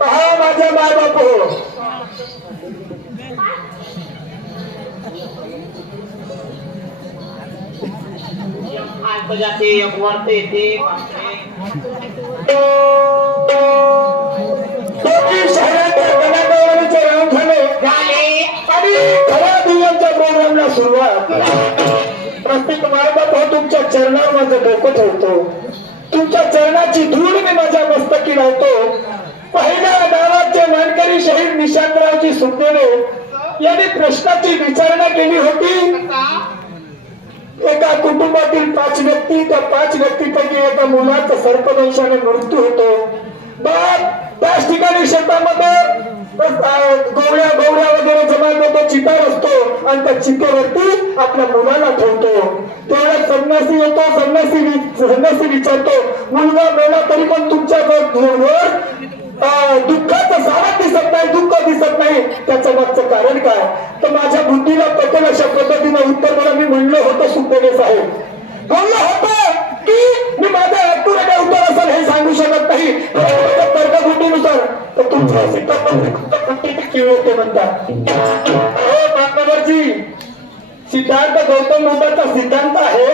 पहा माझ्या माय बापू प्रत्येक तुमच्या चरणावर माझं डोकं ठेवतो. तुमच्या चरणाची धूळ मी माझ्या मस्तकी लावतो पहिल्या नावाचे मानकरी शहीद निशांतरावजी सुखदेवे यांनी प्रश्नाची विचारणा केली होती. एका कुटुंबातील पाच व्यक्ती त्या पाच व्यक्तीपैकी एका मुलाचा सर्पदंशाने मृत्यू होतो. पण त्याच ठिकाणी शेतामध्ये गोवळ्या गोवळ्या वगैरे जमा करतो चितार असतो आणि त्या चितेवरती आपल्या मुलाला ठेवतो. तेवढ्या संन्यासी येतो संन्यासी संन्यासी विचारतो मुलगा मेला तरी पण तुमच्या वर दुःखाचं सारा दिसत नाही दुःख दिसत नाही. त्याचं मागचं कारण काय? तर माझ्या बुद्धीला पटेल अशा पद्धतीनं होतं सुखदेवे साहेब. बोललं होतं की मी माझ्या ऍक्टुरेट उत्तर असेल हे सांगू शकत नाही. तर्कबुद्धीनुसार तर तुमच्या सिद्धांत म्हणतात हो सिद्धांत गौतम बुद्धाचा सिद्धांत आहे.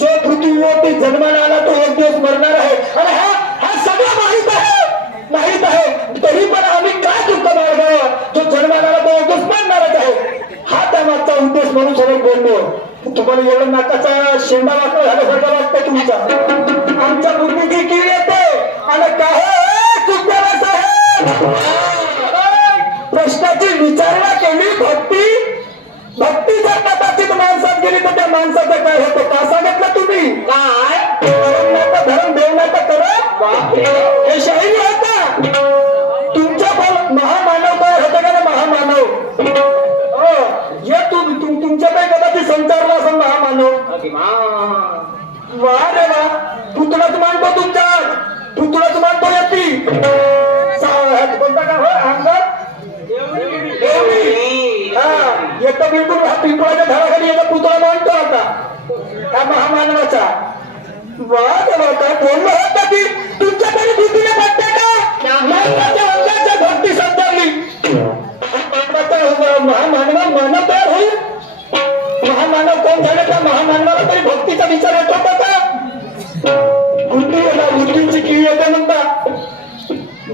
जो पृथ्वीवरती जन्माला आला तो एक दिवस मरणार आहे. आणि हा हा सगळं माहीत आहे. माहीत आहे. तरी पण आम्ही तुम्हाला एवढं नाकाचा शेंडा वाकडा झाल्यासारखं वाटतं तुमचा. आमच्या बुद्धीची किळ येते. आणि काय प्रश्नाची विचारणा केली भक्ती. भक्ती जर कदाचित माणसात गेली तर त्या माणसाचं काय होतं? का सांगितलं तुम्ही? काय? धर्म तर धर्म देव नाही तर करा. हे शाहिरी होता. तुमच्या महामानव काय होतं का ना महामानव? हो हे तुम तुम- तुमच्याकडे कदाचित संचारला असं महामानव अभिमान वा रे वा पुतळाच मानतो तुमच्या पुतळाच मानतो येती कोणता का? हो अंगात देवणी येतं बिलकुल हा पिंपळाच्या झाडाखाली याचा पुतळा मानतो आता. हा महामानवाचा. वा रे वा काय बोललो होता की तुमच्या तरी बुद्धीने वाटते का? मानवाच्या अंगाच्या भक्ती संचारली मानवाचा महामानव मानव तयार होईल. महामानव कोण झाले? का महामानवाला तरी भक्तीचा विचार येतो का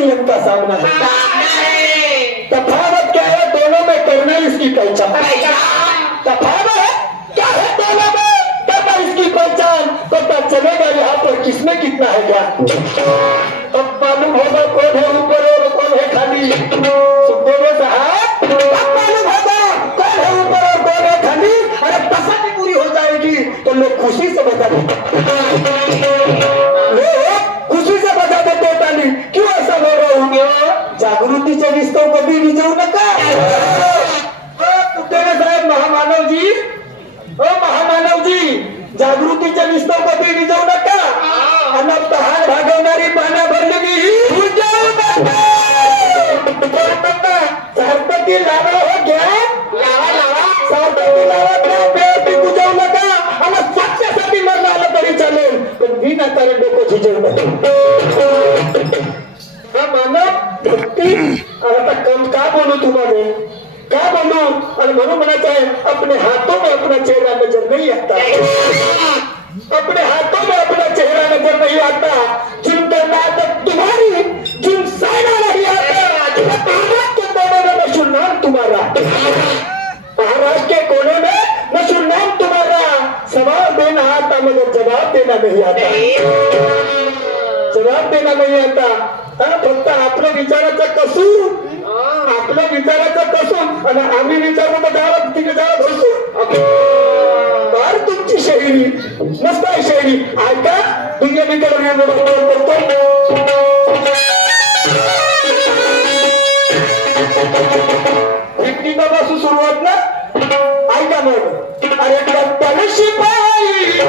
रंगीन दुल्हन का सामना है। तफावत क्या है? दोनों में करना इसकी पहचान। तफावत क्या है दोनों में? करना इसकी पहचान। पता चलेगा यहाँ पर? किसमें कितना है क्या अब मालूम होगा कौन है ऊपर और कौन है खाली। सुखदेव साहब अब मालूम होगा कौन है ऊपर और कौन है खाली। अरे तसल्ली पूरी हो जाएगी। तो लोग खुशी से बता जागृतीचे विस्तव कधी विजवू नका. आणि तहान भागवणारी पाण्या भरलेली ही सार्थकी लावा हो घ्या. लावा लावा. सावधानी लावा बुजवू नका. आणि सत्यासाठी मरण आलं तरी चालेल. पण विनाकारण डोकं झिजवू नका. हा मानव भक्ती. आणि आता कम का बोलू तुम्हाला? क्या बोलू? और मनु म्हणायचं आहे अपने हाथों में अपना चेहरा नजर नहीं आता। अपने हाथों में अपना चेहरा नजर नहीं आता। जिन करना आता तुम्हारी जिन साइना नहीं आता। भारत के कोने में मशहूर नाम तुम्हारा। महाराष्ट्र के कोने में मशहूर नाम तुम्हारा। सवाल देना आता मगर जवाब देना नहीं आता। जवाब देना नहीं आता। फक्त आपलं विचाराचा कसूर आपल्या विचाराचा कसून आणि आम्ही विचारलो तर गावात तिकडे गावात बसू. फार तुमची शैली मस्त आहे शैली. ऐका तुझ्या मी फिफ्टी पासून सुरुवात ना? ऐका मग. अरे शिपाई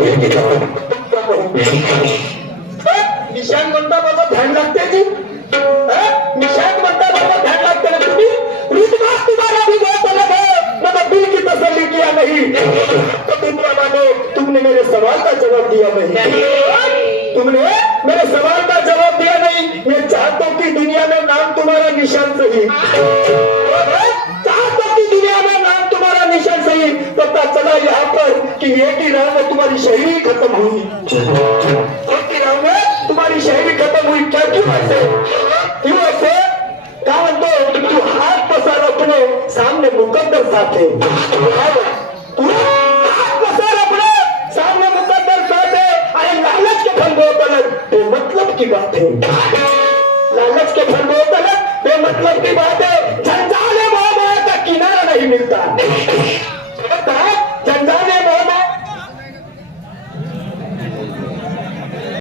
नको. म्हणता बाबा ध्यान लागते जी म्हणता बाबा ध्यान लागते ना तुम्ही भी बहुत अलग है मगर दिल की तसल्ली किया नहीं तो तुमरा तुमने मेरे सवाल का जवाब दिया नहीं तुमने मेरे सवाल का जवाब दिया नहीं मैं चाहता हूँ कि दुनिया में नाम तुम्हारा निशान सही हो। निशान पता चला यहाँ पर कि एक ही राह में तुम्हारी शहरी खत्म हुई एक ही राह में तुम्हारी शहरी खत्म हुई क्या क्यों ऐसे? क्यों ऐसे? म्हणतो तू हात पसार अपने सामने मुकद्दर साथे। तू हात पसार अपने सामने मुकद्दर साथे। अरे लालच के फल बहुत अलग बेमतलब की बात है। लालच के फल बहुत अलग बेमतलब की बात है। झंझाले मोहब्बत का किनारा नहीं मिलता। शकतात